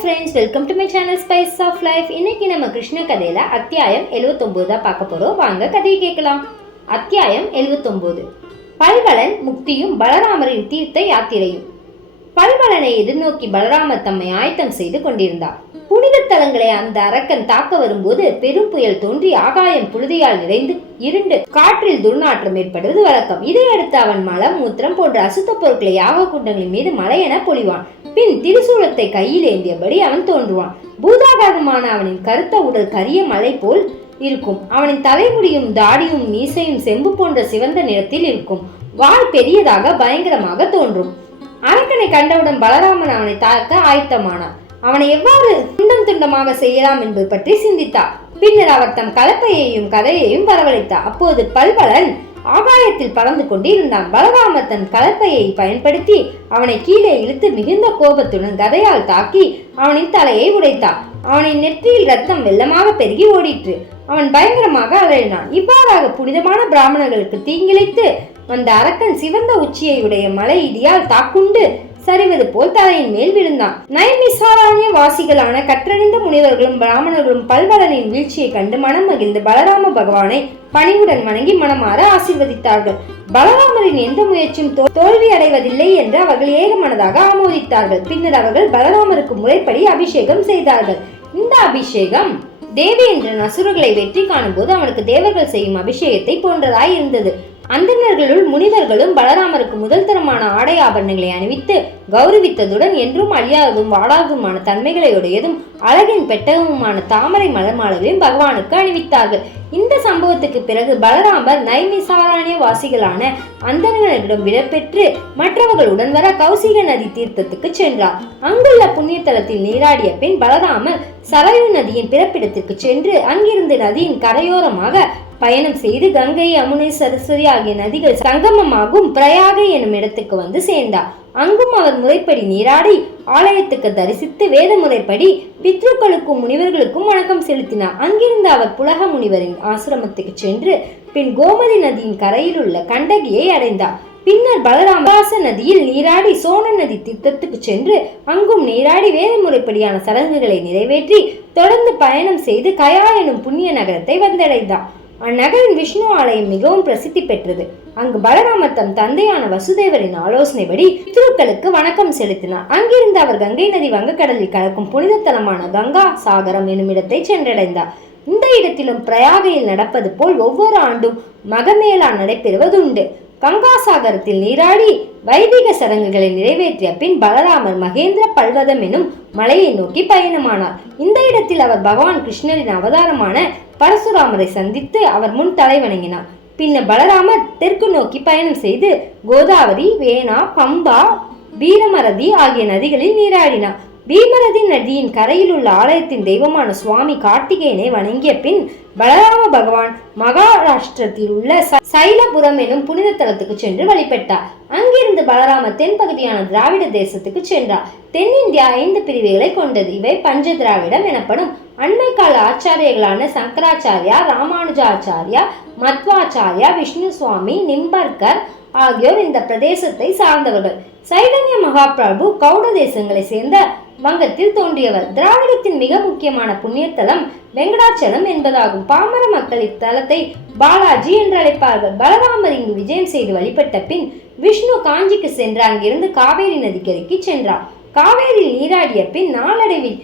Friends welcome to my channel spice of life இன்னைக்கு நம்ம கிருஷ்ண கதையில அத்தியாயம் 79 தான் பார்க்க போறோம். வாங்க கதையை கேட்கலாம். அத்தியாயம் எழுவத்தொம்போது. பல்வளன் முக்தியும் பலராமரின் தீர்த்த யாத்திரையும். பல்வலனை எதிர்நோக்கி பலராம தம்மை ஆயத்தம் செய்து கொண்டிருந்தார். புனித தலங்களை அந்த அரக்கன் தாக்க வரும்போது பெரும் புயல் தோன்றி ஆகாயம் புழுதியால் நிறைந்து இருண்டு காற்றில் துர்நாற்றம் ஏற்படுவது வழக்கம். இதையடுத்து அவன் மலம் மூத்திரம் போன்ற அசுத்த பொருட்களை யாக குண்டங்களின் மீது மலையென பொழிவான். பின் திரிசூலத்தை கையில் ஏந்தியபடி அவன் தோன்றுவான். பூதாகாரமான அவனின் கருத்த உடல் கரிய மலை போல் இருக்கும். அவனின் தலைமுடியும் தாடியும் மீசையும் செம்பு போன்ற சிவந்த நிறத்தில் இருக்கும். வால் பெரியதாக பயங்கரமாக தோன்றும். அரக்கனை கண்டவுடன் பலராமன் அவனை தாக்க ஆயத்தமானான். அவனை எவ்வாறு துண்டம் துண்டமாக செய்யலாம் என்பது பற்றி சிந்தித்தார். பின்னர் அவர் தம் கலப்பையையும் கதையையும் வரவழைத்தார். அப்போது பல்பலன் ஆகாயத்தில் பறந்து கொண்டிருந்தான். பலராம தன் கலப்பையை பயன்படுத்தி அவனை கீழே இழுத்து மிகுந்த கோபத்துடன் கதையால் தாக்கி அவனின் தலையை உடைத்தான். அவனின் நெற்றியில் ரத்தம் வெள்ளமாக பெருகி ஓடிற்று. அவன் பயங்கரமாக அலறினான். இவ்வாறாக புனிதமான பிராமணர்களுக்கு தீங்கிழைத்து அந்த அரக்கன் சிவந்த உச்சியை உடைய மலை இடியால் தாக்குண்டு சரிவது போல் தலையின் மேல் விழுந்தான். நயமிசாராணிய வாசிகளான கற்றறிந்த முனிவர்களும் பிராமணர்களும் பல்வலனின் வீழ்ச்சியை கண்டு மனம் மகிழ்ந்து பலராம பகவானை பணிவுடன் வணங்கி மனமாற ஆசீர்வதித்தார்கள். பலராமரின் எந்த முயற்சியும் தோல்வி அடைவதில்லை என்று அவர்கள் ஏகமனதாக ஆமோதித்தார்கள். பின்னர் அவர்கள் பலராமருக்கு முறைப்படி அபிஷேகம் செய்தார்கள். இந்த அபிஷேகம் தேவி என்ற வெற்றி காணும்போது அவனுக்கு தேவர்கள் செய்யும் அபிஷேகத்தை போன்றதாய் இருந்தது. அந்தணர்களுள் முனிவர்களும் பலராமருக்கு முதல் தரமான ஆடை ஆபரணங்களை அணிவித்து கௌரவித்ததுடன் என்றும் அழியாததும் வாடாததுமான தன்மைகளையுடையதும் அழகின் பெட்டகமுமான தாமரை மலர் மாலைகளையும் பகவானுக்கு அணிவித்தார்கள். இந்த சம்பவத்துக்கு பிறகு பலராமர் நைமிசாராணிய வாசிகளான அந்தனர்களிடம் விடப்பெற்று மற்றவர்களுடன் வர கௌசிக நதி தீர்த்தத்துக்கு சென்றார். அங்குள்ள புண்ணிய தலத்தில் நீராடிய பின் பலராமர் சரயு நதியின் பிறப்பிடத்திற்கு சென்று அங்கிருந்து நதியின் கரையோரமாக பயணம் செய்து கங்கை யமுனை சரஸ்வதி ஆகிய நதிகள் சங்கமமாகும் பிரயாக எனும் இடத்துக்கு வந்து சேர்ந்தார். அங்கும் அவர் முறைப்படி நீராடி ஆலயத்துக்கு தரிசித்து வேத முறைப்படி பித்ருக்களுக்கும் முனிவர்களுக்கும் வணக்கம் செலுத்தினார். அங்கிருந்து அவர் புலக முனிவரின் ஆசிரமத்துக்கு சென்று பின் கோமதி நதியின் கரையில் உள்ள கண்டகியை அடைந்தார். பின்னர் பலராமதாச நதியில் நீராடி சோழ நதி தீர்த்தத்துக்கு சென்று அங்கும் நீராடி வேத முறைப்படியான சடங்குகளை நிறைவேற்றி தொடர்ந்து பயணம் செய்து கயா எனும் புண்ணிய நகரத்தை வந்தடைந்தார். அந்நகரின் விஷ்ணு ஆலயம் மிகவும் பிரசித்தி பெற்றது. அங்கு பலராம தம் தந்தையான வசுதேவரின் ஆலோசனைப்படி பித்ருக்களுக்கு வணக்கம் செலுத்தினார். அங்கிருந்து அவர் கங்கை நதி வங்கக்கடலில் கலக்கும் புனித தலமான கங்கா சாகரம் எனும் இடத்தை சென்றடைந்தார். இந்த இடத்திலும் பிரயாகையில் நடப்பது போல் ஒவ்வொரு ஆண்டும் மகமேளா நடைபெறுவதுண்டு. கங்காசாகரத்தில் நீராடி வைதிக சடங்குகளை நிறைவேற்றிய பின் பலராமர் மகேந்திர பல்வதம் எனும் மலையை நோக்கி பயணமானார். இந்த இடத்தில் அவர் பகவான் கிருஷ்ணரின் அவதாரமான பரசுராமரை சந்தித்து அவர் முன் தலை வணங்கினார் பின்னர் பலராமர் தெற்கு நோக்கி பயணம் செய்து கோதாவரி வேணா பம்பா வீரமரதி ஆகிய நதிகளில் நீராடினார். பீமரதி நதியின் கரையில் உள்ள ஆலயத்தின் தெய்வமான சுவாமி கார்த்திகேயனை வணங்கிய பின் பலராம பகவான் மகாராஷ்டிரத்தில் உள்ள சைலபுரம் எனும் புனித தலத்துக்கு சென்று வழிபட்டார். அங்கிருந்து பலராம தென்பகுதியான திராவிட தேசத்துக்கு சென்றார். தென்னிந்தியா ஐந்து பிரிவுகளை கொண்டது. இவை பஞ்ச திராவிடம் எனப்படும் அண்மை கால ஆச்சாரியர்களான சங்கராச்சாரியா ராமானுஜாச்சாரியா மத்வாச்சாரியா விஷ்ணு சுவாமி நிம்பர்கர் ஆகியோர் இந்த பிரதேசத்தை சார்ந்தவர்கள். சைதன்ய மகாபிரபு கவுட தேசங்களை சேர்ந்த வங்கத்தில் தோன்றியவர். திராவிடத்தின் மிக முக்கியமான புண்ணியத்தலம் வெங்கடாச்சலம் என்பதாகும். பாமர மக்கள் இத்தலத்தை பாலாஜி என்று அழைப்பார்கள். பலராமர் இங்கு விஜயம் செய்து வழிபட்ட பின் விஷ்ணு காஞ்சிக்கு சென்று அங்கிருந்து காவேரி நதிக்கரைக்கு சென்றார். காவேரியில் நீராடிய பின் நாளடைவில்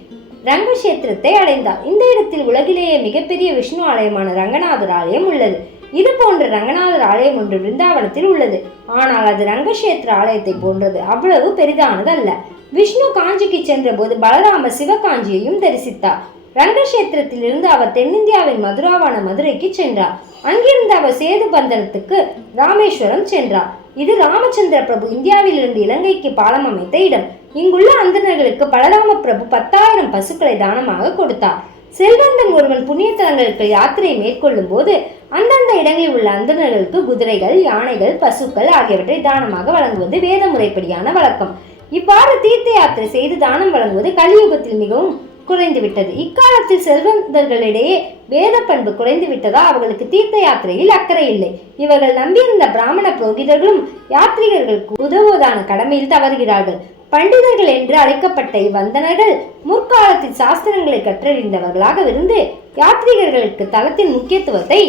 ரங்கக்ஷேத்திரத்தை அடைந்தார். இந்த இடத்தில் உலகிலேயே மிகப்பெரிய விஷ்ணு ஆலயமான ரங்கநாதர் ஆலயம் உள்ளது. இது போன்ற ரங்கநாதர் ஆலயம் ஒன்று பிருந்தாவனத்தில் உள்ளது. ஆனால் அது ரங்கக்ஷேத்திர ஆலயத்தை போன்றது. அவ்வளவு பெரிதானது அல்ல விஷ்ணு காஞ்சிக்கு சென்றபோது பலராம சிவகாஞ்சியையும் தரிசித்தார். ரங்கக்ஷேத்திரத்திலிருந்து அவர் தென்னிந்தியாவின் மதுராவான மதுரைக்கு சென்றார். அங்கிருந்து அவர் சேது பந்தனத்துக்கு ராமேஸ்வரம் சென்றார். இது ராமச்சந்திர பிரபு இந்தியாவிலிருந்து இலங்கைக்கு பாலம் அமைத்த இடம். இங்குள்ள அந்தணர்களுக்கு பலராம பிரபு பத்தாயிரம் பசுக்களை தானமாக கொடுத்தார். செல்வந்தன் ஒருவன் புண்ணியத்தலங்களுக்கு யாத்திரை மேற்கொள்ளும் போது அந்தந்த இடங்களில் உள்ள அந்தணர்களுக்கு குதிரைகள் யானைகள் பசுக்கள் ஆகியவற்றை தானமாக வழங்குவது வேத முறைப்படியான வழக்கம். இவ்வாறு தீர்த்த யாத்திரை செய்து தானம் வழங்குவது கலியுகத்தில் மிகவும் குறைந்து விட்டது இக்காலத்தில் செல்வந்தர்களிடையே வேத பண்பு குறைந்து விட்டதா அவர்களுக்கு தீர்த்த யாத்திரையில் அக்கறை இல்லை. இவர்கள் நம்பியிருந்த பிராமண புரோகிதர்களும் யாத்ரீகர்களுக்கு உதவுவதான கடமையில் தவறுகிறார்கள். பண்டிதர்கள் என்று அழைக்கப்பட்ட இவ்வந்தனர்கள் முற்காலத்தில் சாஸ்திரங்களை கற்றறிந்தவர்களாக இருந்து யாத்ரீகர்களுக்கு தலத்தின் முக்கியத்துவத்தை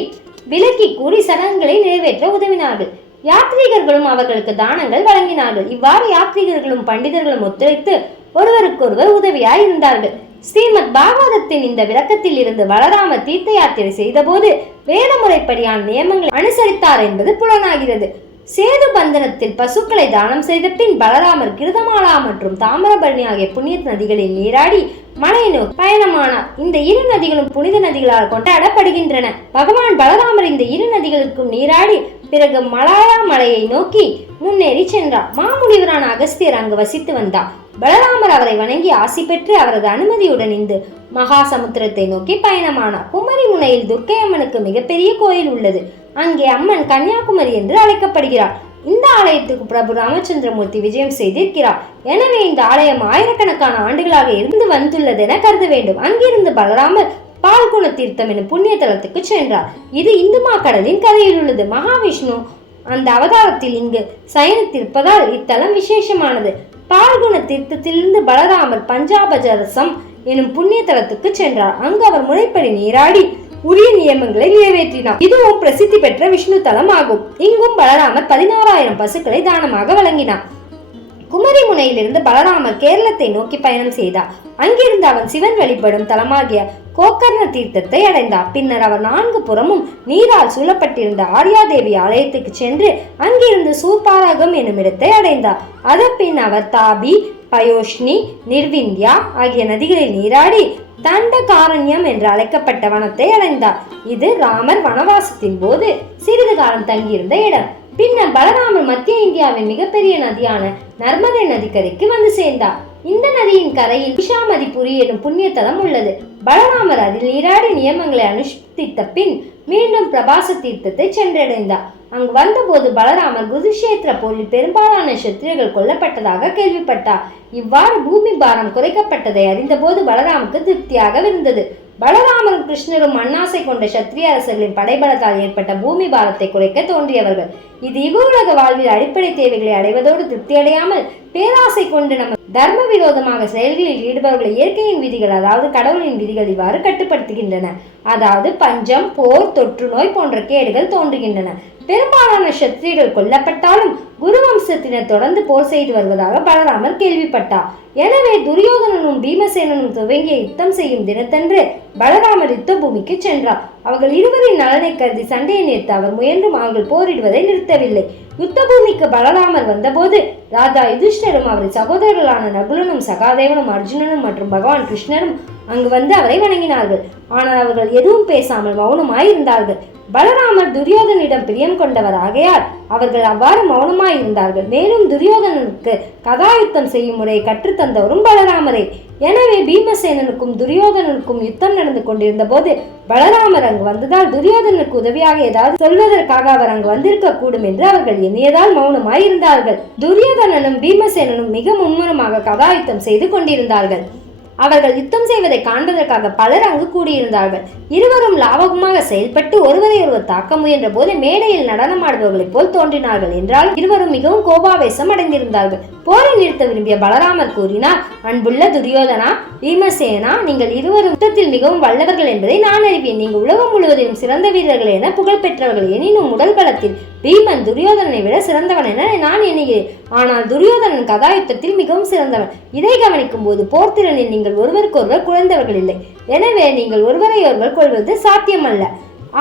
விளக்கி கூறி சடங்குகளை நிறைவேற்ற உதவினார்கள். யாத்ரீகர்களும் அவர்களுக்கு தானங்கள் வழங்கினார்கள். இவ்வாறு யாத்ரீகர்களும் பண்டிதர்களும் ஒத்துழைத்து ஒருவருக்கொருவர் உதவியாய் இருந்தார்கள் ஸ்ரீமத் பாகவதத்தின் இந்த விளக்கத்தில் இருந்து வளராம தீர்த்த யாத்திரை செய்தபோது வேத முறைப்படியான நியமங்களை அனுசரித்தார் என்பது புலனாகிறது. சேது பந்தனத்தில் பசுக்களை தானம் செய்த பின் பலராமர் கிருதமாலா மற்றும் தாமிரபரணி ஆகிய புண்ணிய நதிகளில் நீராடி மலையை நோக்கி பயணமானார். இந்த இரு நதிகளும் புனித நதிகளால் கொண்டாடப்படுகின்றன. பகவான் பலராமர் இந்த இரு நதிகளுக்கும் நீராடி பிறகு மலாயா மலையை நோக்கி முன்னேறி சென்றார் மாமுனிவரான அகஸ்தியர் அங்கு வசித்து வந்தார் பலராமர் அவரை வணங்கி ஆசி பெற்று அவரது அனுமதியுடன் இந்த மகா சமுத்திரத்தை நோக்கி பயணமானார். குமரி முனையில் துர்க்கை அம்மனுக்கு மிகப்பெரிய கோயில் உள்ளது. அங்கே அம்மன் கன்னியாகுமரி என்று அழைக்கப்படுகிறார். இந்த ஆலயத்துக்கு பிரபு ராமச்சந்திரமூர்த்தி விஜயம் செய்திருக்கிறார். எனவே இந்த ஆலயம் ஆயிரக்கணக்கான ஆண்டுகளாக இருந்து வந்துள்ளது என கருத வேண்டும். அங்கிருந்து பலராமர் பால்குண தீர்த்தம் எனும் புண்ணிய தலத்துக்கு சென்றார். இது இந்துமா கடலின் கரையில் உள்ளது. மகாவிஷ்ணு அந்த அவதாரத்தில் இங்கு சயனித்திருப்பதால் இத்தலம் விசேஷமானது. பால்குண தீர்த்தத்திலிருந்து பலராமர் பஞ்சாபஜரசம் எனும் புண்ணிய தலத்துக்கு சென்றார். அங்கு அவர் முறைப்படி நீராடி உரிய நியமங்களை நிறைவேற்றினார். இதுவும் பிரசித்தி பெற்ற விஷ்ணு தலம் ஆகும். இங்கும் பலராமர் பதினாறாயிரம் பசுக்களை தானமாக வழங்கினார். குமரி முனையிலிருந்து பலராமர் கேரளத்தை நோக்கி பயணம் செய்தார். அங்கிருந்து அவன் சிவன் வழிபடும் தலமாகிய கோக்கர்ண தீர்த்தத்தை அடைந்தார். பின்னர் அவர் நான்கு புறமும் நீரால் சூழப்பட்டிருந்த ஆர்யாதேவி ஆலயத்துக்கு சென்று அங்கிருந்து சூப்பாரகம் எனும் இடத்தை அடைந்தார். அதன்பின் அவர் தாபி பயோஷ்னி நிர்விந்தியா ஆகிய நதிகளில் நீராடி தண்டகாரண்யம் என்று அழைக்கப்பட்ட வனத்தை அடைந்தார். இது ராமர் வனவாசத்தின் போது சிறிது காலம் தங்கியிருந்த இடம். பின்னர் பலராமர் மத்திய இந்தியாவின் மிகப்பெரிய நதியான நர்மதை நதிக்கரைக்கு வந்து சேர்ந்தார். இந்த நதியின் கரையில் விஷாமதிபுரி எனும் புண்ணியத்தலம் உள்ளது. பலராமர் அதில் நீராடி நியமங்களை அனுஷ்டித்த பின் மீண்டும் பிரபாச தீர்த்தத்தை சென்றடைந்தார். அங்கு வந்தபோது பலராமர் குருஷேத்திர போரில் பெரும்பாலான சத்திரியர்கள் கொல்லப்பட்டதாக கேள்விப்பட்டார். இவ்வாறு பூமி பாரம் குறைக்கப்பட்டதை அறிந்தபோது பலராமுக்கு திருப்தியாக இருந்தது பலராமரும் கிருஷ்ணரும் அண்ணாசை கொண்ட சத்திரிய அரசர்களின் படைபலத்தால் ஏற்பட்ட பூமி பாரத்தை குறைக்க தோன்றியவர்கள். இது இகுலக வாழ்வில் அடிப்படை தேவைகளை அடைவதோடு திருப்தி அடையாமல் பேராசை கொண்டு நம்ம தர்ம விரோதமாக செயல்களில் ஈடுபவர்களை இயற்கையின் விதிகள் அதாவது கடவுளின் விதிகள் இவ்வாறு கட்டுப்படுத்துகின்றன. அதாவது பஞ்சம் போர் தொற்று நோய் போன்ற கேடுகள் தோன்றுகின்றன. பெரும்பாலான சத்திரிகள் கொல்லப்பட்டாலும் குரு வம்சத்தினர் தொடர்ந்து போர் செய்து வருவதாக பலராமர் கேள்விப்பட்டார். எனவே துரியோதனனும் பீமசேனனும் துவங்கிய யுத்தம் செய்யும் தினத்தன்று பலராமர் யுத்த பூமிக்கு சென்றார். அவர்கள் இருவரின் நலனை கருதி சண்டையை நிறுத்த அவர் முயன்றும் அவர்கள் போரிடுவதை நிறுத்தவில்லை. யுத்தபூமிக்கு பலராமர் வந்தபோது ராஜா யுதிஷ்டரும் அவரின் சகோதரர்களான நகுலனும் சகாதேவனும் அர்ஜுனனும் மற்றும் பகவான் கிருஷ்ணரும் அங்கு வந்து அவரை வணங்கினார்கள். ஆனால் அவர்கள் எதுவும் பேசாமல் மௌனமாய் இருந்தார்கள் பலராமர் துரியோதனிடம் பிரியம் கொண்டவர் ஆகையால் அவர்கள் அவ்வாறு மௌனமாய் இருந்தார்கள் மேலும் துரியோதனனுக்கு கதாயுத்தம் செய்யும் முறை கற்றுத்தந்தவரும் பலராமரே. எனவே பீமசேனனுக்கும் துரியோதனனுக்கும் யுத்தம் நடந்து கொண்டிருந்த போது பலராமர் அங்கு வந்ததால் துரியோதனனுக்கு உதவியாக ஏதாவது சொல்வதற்காக அவர் அங்கு வந்திருக்க கூடும் என்று அவர்கள் எண்ணியதால் மௌனமாய் இருந்தார்கள் துரியோதனனும் பீமசேனனும் மிக மும்முரமாக கதாயுத்தம் செய்து கொண்டிருந்தார்கள். அவர்கள் யுத்தம் செய்வதை காண்பதற்காக பலர் அங்கு கூடியிருந்தார்கள். இருவரும் லாவகமாக செயல்பட்டு ஒருவரை ஒருவர் தாக்க முயன்ற போது மேடையில் நடனமாடுபவர்களைப் போல் தோன்றினார்கள் என்றாலும் இருவரும் மிகவும் கோபாவேசம் அடைந்திருந்தார்கள். போரை நிறுத்த விரும்பிய பலராமர் கூறினார் அன்புள்ள துரியோதனா பீமசேனா நீங்கள் இருவரும் யுத்தத்தில் மிகவும் வல்லவர்கள் என்பதை நான் அறிவேன். நீங்கள் உலகம் முழுவதிலும் சிறந்த வீரர்கள் என புகழ் பெற்றவர்கள் எனினும் உடல் பலத்தில் பீமன் துரியோதனனை விட சிறந்தவன் என நான் எண்ணுகிறேன். ஆனால் துரியோதனன் கதாயுத்தத்தில் மிகவும் சிறந்தவன். இதை கவனிக்கும் போது போர்த்திறனில் நீங்கள் ஒருவருக்கொருவர் குழந்தவர்கள் இல்லை. எனவே நீங்கள் ஒருவரையொருவர் கொள்வது சாத்தியமல்ல.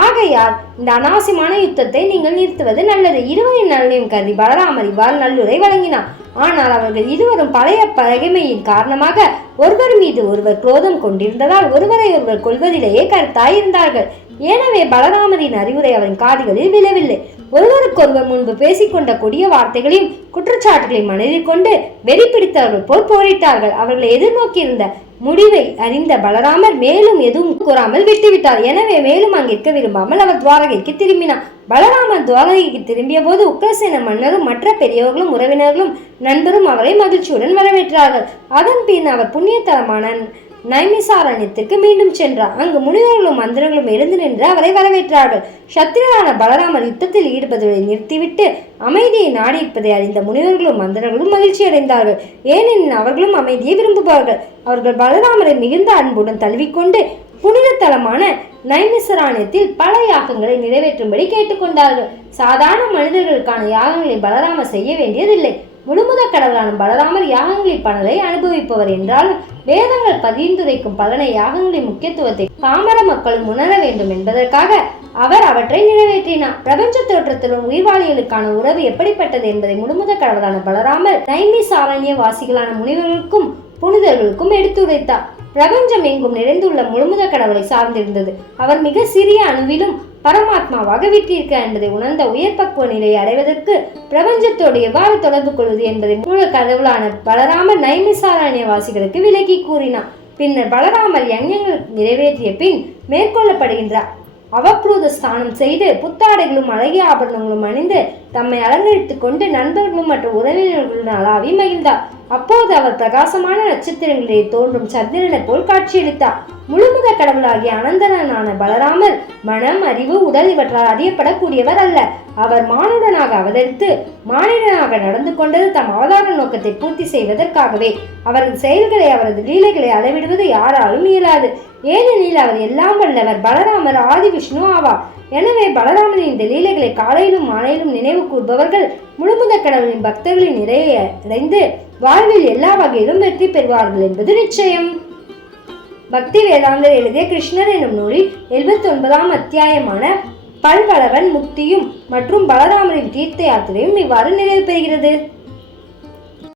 ஆகையால் இந்த அனாவசியமான யுத்தத்தை நீங்கள் நிறுத்துவது நல்லது. இருவரின் நலனையும் கருதி பலராமர் இவ்வாறு நல்லுரை வழங்கினார். ஆனால் அவர்கள் இருவரும் பழைய பகைமையின் காரணமாக ஒருவர் மீது ஒருவர் குரோதம் கொண்டிருந்ததால் ஒருவரை ஒருவர் கொள்வதிலேயே கருத்தாயிருந்தார்கள். எனவே பலராமரின் அறிவுரை அவரின் காதுகளில் விழவில்லை. ஒருவருக்கொருவர் முன்பு பேசிக்கொண்ட கொடிய வார்த்தைகளையும் குற்றச்சாட்டுகளையும் மனதில் கொண்டு வெறி பிடித்தவர்கள் போல் போரிட்டார்கள். அவர்களை எதிர்நோக்கியிருந்த முடிவை அறிந்த பலராமர் மேலும் எதுவும் கூறாமல் விட்டுவிட்டார். எனவே மேலும் அங்கிருக்க விரும்பாமல் அவர் துவாரகைக்கு திரும்பினார். பலராமர் துவாரகைக்கு திரும்பிய போது உக்ரசேன மன்னரும் மற்ற பெரியவர்களும் உறவினர்களும் நண்பரும் அவரை மகிழ்ச்சியுடன் வரவேற்றார்கள். அதன் பின் அவர் புண்ணியத்தலமான நைமிசாரண்யத்திற்கு மீண்டும் சென்றார். அங்கு முனிவர்களும் மந்திரங்களும் எழுந்து நின்று அவரை வரவேற்றார்கள். சத்திரனான பலராமர் யுத்தத்தில் ஈடுபடுவதை நிறுத்திவிட்டு அமைதியை நாடியிருப்பதை அறிந்த முனிவர்களும் மந்திரங்களும் மகிழ்ச்சி அடைந்தார்கள். ஏனெனில் அவர்களும் அமைதியை விரும்புவார்கள். அவர்கள் பலராமரை மிகுந்த அன்புடன் தழுவிக்கொண்டு புனித தலமான நைமிசராணியத்தில் பல யாகங்களை நிறைவேற்றும்படி கேட்டுக்கொண்டார்கள். சாதாரண மனிதர்களுக்கான யாகங்களை பலராம செய்ய வேண்டியதில்லை. முழுமுத கடவுளான பலராமர் யாகங்களில் பலனை அனுபவிப்பவர் என்றாலும் வேதங்கள் பரிந்துரைக்கும் பலனை யாகங்களின் முக்கியத்துவத்தை பாமர மக்களும் உணர வேண்டும் என்பதற்காக அவர் அவற்றை நிறைவேற்றினார். பிரபஞ்ச தோற்றத்திலும் உயிர்வாளிகளுக்கான உறவு எப்படிப்பட்டது என்பதை முழுமுத கடவுளான பலராமர் நைமி சாரண்ய வாசிகளான முனிவர்களுக்கும் புனிதர்களுக்கும் எடுத்துரைத்தார் பிரபஞ்சம் எங்கும் நிறைந்துள்ள முழுமுத கடவுளை சார்ந்திருந்தது. அவர் மிக சிறிய அணுவிலும் பரமாத்மாவாக விட்டிருக்கிறார் என்பதை உணர்ந்த உயர் பக்குவ நிலையை அடைவதற்கு பிரபஞ்சத்தோடு எவ்வாறு தொடர்பு கொள்வது என்பதை மூல கடவுளான பலராம நைமிசாரண்ய வாசிகளுக்கு விலக்கி கூறினார். பின்னர் பலராமர் யஞங்கள் நிறைவேற்றிய பின் மேற்கொள்ளப்படுகின்றார். அவப்ரூத ஸ்தானம் செய்து புத்தாடைகளும் அழகிய ஆபரணங்களும் அணிந்து தம்மை அலங்கரித்து கொண்டு நண்பர்களும் மற்றும் உறவினர்களுடன் அலாவி மகிழ்ந்தார். அப்போது அவர் பிரகாசமான நட்சத்திரங்களிலே தோன்றும் சந்திரனை போல் காட்சியளித்தார். முழுமுக கடவுளாகிய அனந்தனான பலராமர் மனம் அறிவு உடல் இவற்றால் அறியப்படக்கூடியவர் அல்ல. அவர் மானுடனாக அவதரித்து மானிடனாக நடந்து கொண்டது தம் அவதார நோக்கத்தை பூர்த்தி செய்வதற்காகவே. அவரது செயல்களை அவரது லீலைகளை அளவிடுவது யாராலும் இயலாது. ஏனெனில் அவர் எல்லாம் வல்லவர் பலராமர் ஆதி விஷ்ணு ஆவார். எனவே பலராமனின் இந்த லீலைகளை காலையிலும் மாலையிலும் நினைவு கூறுபவர்கள் முழுமுத கடவுளின் பக்தர்களின் நிறைய அடைந்து வாழ்வில் எல்லா வகையிலும் வெற்றி பெறுவார்கள் என்பது நிச்சயம். பக்தி வேதாந்தர் எழுதிய கிருஷ்ணர் எனும் நூலில் எழுபத்தி ஒன்பதாம் அத்தியாயமான பல்வளவன் முக்தியும் மற்றும் பலராமரின் தீர்த்த யாத்திரையும் இவ்வாறு நிறைவு பெறுகிறது.